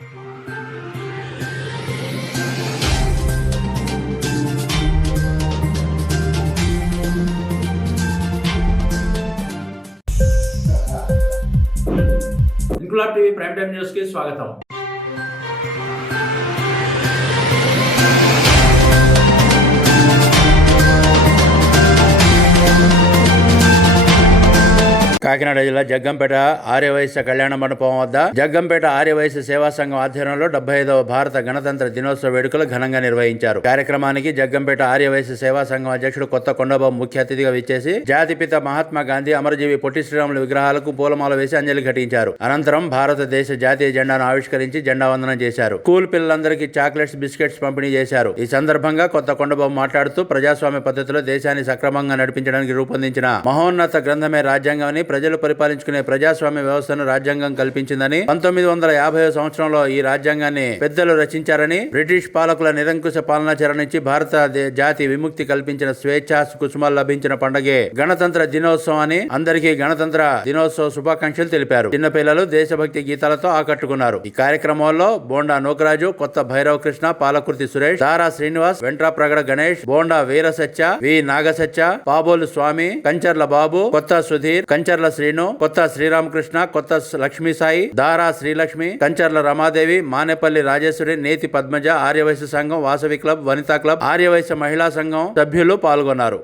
Inquilab TV prime time news కి స్వాగతం. కాకినాడ జిల్లా జగ్గంపేట ఆర్యవైశ్య కళ్యాణ మండపం వద్ద జగ్గంపేట ఆర్యవైశ్య సేవా సంఘం ఆధ్వర్యంలో 75వ భారత గణతంత్ర దినోత్సవ వేడుకలు ఘనంగా నిర్వహించారు. కార్యక్రమానికి జగ్గంపేట ఆర్యవైశ్య సేవా సంఘం అధ్యక్షుడు కొత్త కొండబాబు ముఖ్య అతిథిగా విచ్చేసి జాతిపిత మహాత్మా గాంధీ, అమరజీవి పొట్టి శ్రీరాములు విగ్రహాలకు పూలమాల వేసి అంజలి ఘటించారు. అనంతరం భారతదేశ జాతీయ జెండాను ఆవిష్కరించి జెండా వందనం చేశారు. స్కూల్ పిల్లలందరికీ చాక్లెట్స్, బిస్కెట్స్ పంపిణీ చేశారు. ఈ సందర్భంగా కొత్త కొండబాబు మాట్లాడుతూ ప్రజాస్వామ్య పద్ధతిలో దేశాన్ని సక్రమంగా నడిపించడానికి రూపొందించిన మహోన్నత గ్రంథమే రాజ్యాంగం, ప్రజలు పరిపాలించుకునే ప్రజాస్వామ్య వ్యవస్థను రాజ్యాంగం కల్పించిందని, 1950వ సంవత్సరంలో ఈ రాజ్యాంగాన్ని పెద్దలు రచించారని, బ్రిటిష్ పాలకుల నిరంకుశ పాలనాచరణ నుంచి భారత జాతి విముక్తి కల్పించిన స్వేచ్ఛ కుసుమాలు లభించిన పండుగే గణతంత్ర దినోత్సవం అని అందరికీ గణతంత్ర దినోత్సవ శుభాకాంక్షలు తెలిపారు. చిన్నపిల్లలు దేశభక్తి గీతాలతో ఆకట్టుకున్నారు. ఈ కార్యక్రమంలో బోండా నోకరాజు, కొత్త భైరవ కృష్ణ, పాలకుర్తి సురేష్, దారా శ్రీనివాస్, వెంట్రా ప్రగడ గణేష్, బోండా వీరసత్య, వి నాగసత్య, పాబోలు స్వామి, కంచర్ల బాబు, కొత్త సుధీర్, కంచర్ల శ్రీను, కొత్త శ్రీరామకృష్ణ, కొత్త లక్ష్మీ సాయి, దారా శ్రీలక్ష్మి, కంచర్ల రమాదేవి, మానేపల్లి రాజేశ్వరి, నేతి పద్మజ, ఆర్యవైశ్య సంఘం, వాసవి క్లబ్, వనితా క్లబ్, ఆర్యవైశ్య మహిళా సంఘం సభ్యులు పాల్గొన్నారు.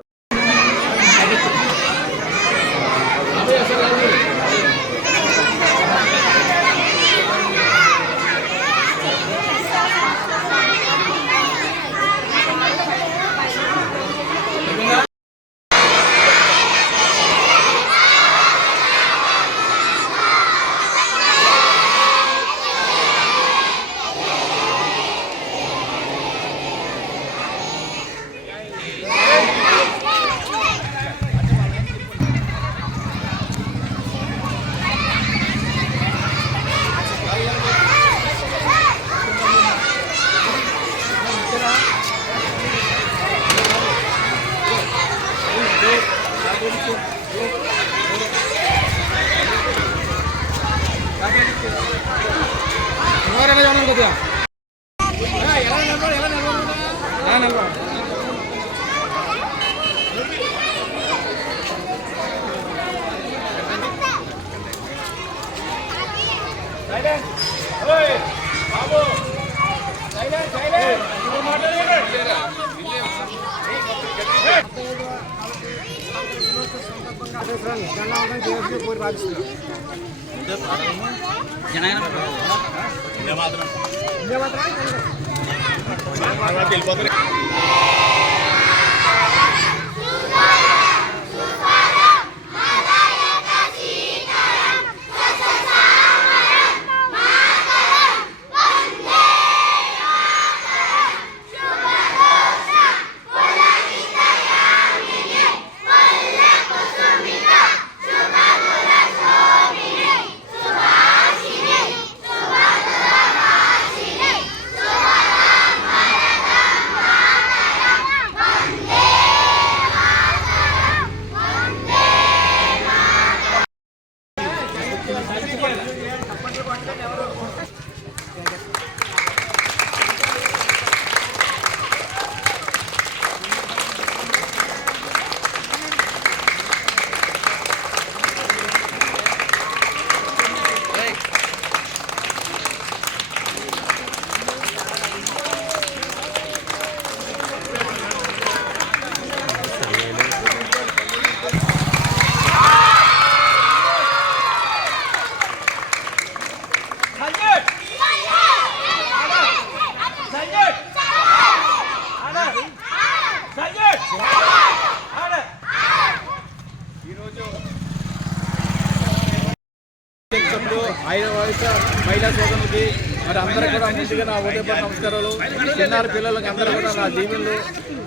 మహిళా సోదరులకి మరి అందరూ కూడా ముందుగా నా ఉదయపూర్వ నమస్కారాలు. చిన్నారి పిల్లలకి అందరూ కూడా నా దీవెనలు.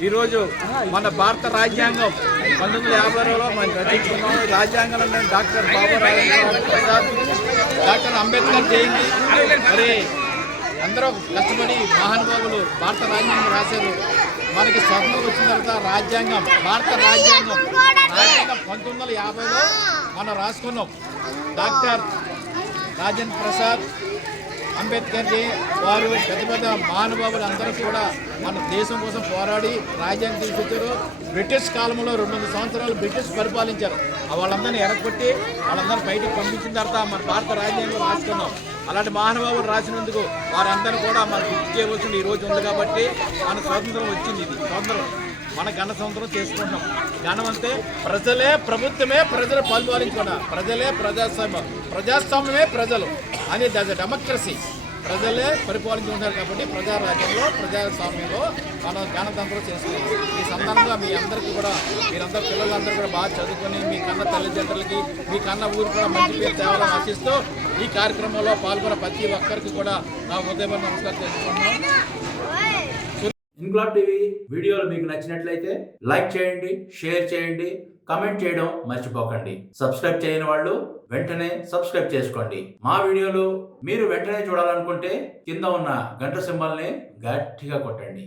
ఈరోజు మన భారత రాజ్యాంగం 1952లో మనం రచించుకున్నాం. రాజ్యాంగంలో డాక్టర్ బాబా రాజేంద్ర ప్రసాద్, డాక్టర్ అంబేద్కర్ జయంతి. మరి అందరూ కష్టపడి మహానుభావులు భారత రాజ్యాంగం రాశారు. మనకి స్వతంత్రం వచ్చిన తర్వాత రాజ్యాంగం, భారత రాజ్యాంగం 1950లో మనం రాసుకున్నాం. డాక్టర్ రాజేంద్ర ప్రసాద్, అంబేద్కర్జీ వారు పెద్ద పెద్ద మహానుభావులు అందరూ కూడా మన దేశం కోసం పోరాడి రాజ్యాంగం తీసుకొచ్చారు. బ్రిటిష్ కాలంలో 200 సంవత్సరాలు బ్రిటిష్ పరిపాలించారు. వాళ్ళందరినీ ఎరగొట్టి వాళ్ళందరినీ బయటకు పంపించిన తర్వాత మన భారత రాజ్యాంగం రాసుకున్నాం. అలాంటి మహానుభావులు రాసినందుకు వారందరూ కూడా మనకు గుర్తు చేయవలసింది ఈ రోజు ఉంది కాబట్టి మన స్వాతంత్రం వచ్చింది. ఇది స్వాతంత్రం మన గణ సంవత్సరం చేసుకుంటున్నాం. గణం అంటే ప్రజలే ప్రభుత్వమే ప్రజలు పరిపాలించుకున్నారు. ప్రజలే ప్రజాస్వామ్యమే ప్రజలు అని డెమోక్రసీ ప్రజలే పరిపాలించుకుంటారు కాబట్టి ప్రజారాజ్యంలో ప్రజాస్వామ్యంలో మనం గణతంత్రం చేసుకున్నాం. ఈ సందర్భంగా మీ అందరికీ కూడా మీరందరూ పిల్లలందరూ కూడా బాగా చదువుకొని మీ కన్న తల్లిదండ్రులకి మీ కన్న ఊరు కూడా మంచి పేరు తేవాలని ఆశిస్తూ ఈ కార్యక్రమంలో పాల్గొన్న ప్రతి ఒక్కరికి కూడా నా ఉదయపూర్వక నమస్కారం చేసుకుంటున్నాం. ఇన్క్లాబ్ టీవీ వీడియోలు మీకు నచ్చినట్లయితే లైక్ చేయండి, షేర్ చేయండి, కమెంట్ చేయడం మర్చిపోకండి. సబ్స్క్రైబ్ చేయని వాళ్ళు వెంటనే సబ్స్క్రైబ్ చేసుకోండి. మా వీడియోలు మీరు వెంటనే చూడాలనుకుంటే కింద ఉన్న గంట సింబల్ని గట్టిగా కొట్టండి.